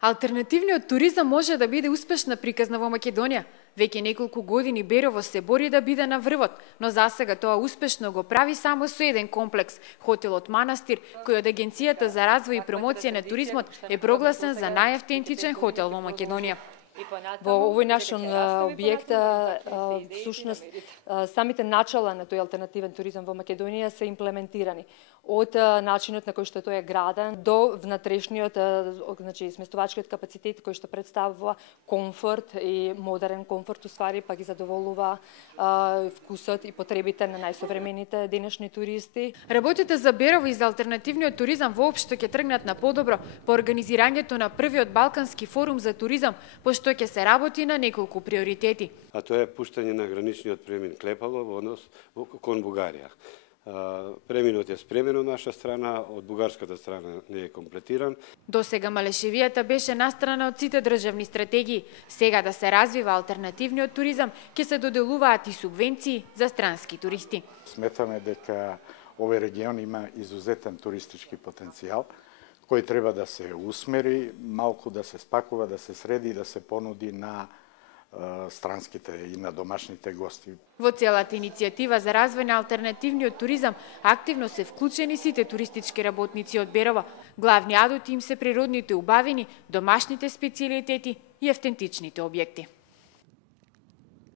Алтернативниот туризам може да биде успешна приказна во Македонија. Веќе неколку години Берово се бори да биде на врвот, но засега тоа успешно го прави само со еден комплекс, хотелот Манастир, кој од Агенцијата за развој и промоција на туризмот е прогласен за најавтентичен хотел во Македонија. Во овој наш објект, всушност, самите начала на тој алтернативен туризам во Македонија се имплементирани. Од начинот на кој што тој е граден до внатрешниот, значи сместувачкиот капацитет кој што представува комфорт и модерен комфорт, уствари па ги задоволува вкусот и потребите на најсовремените денешни туристи. Работите за Берово и за алтернативниот туризам воопшто ќе тргнат на подобро по организирањето на првиот Балкански форум за туризам, пошто ќе се работи на неколку приоритети. А тоа е пуштање на граничниот премин Клепало во однос кон Бугарија. Преминот е спремен од наша страна, од бугарската страна не е комплетиран. Досега Малешевијата беше настрана од сите државни стратегии. Сега да се развива алтернативниот туризам, ќе се доделуваат и субвенции за странски туристи. Сметаме дека овој регион има изузетен туристички потенцијал, кој треба да се усмери, малку да се спакува, да се среди и да се понуди на странските и на домашните гости. Во целата иницијатива за развој на алтернативниот туризам активно се вклучени сите туристички работници од Берово. Главни адути им се природните убавини, домашните специјалитети и автентичните објекти.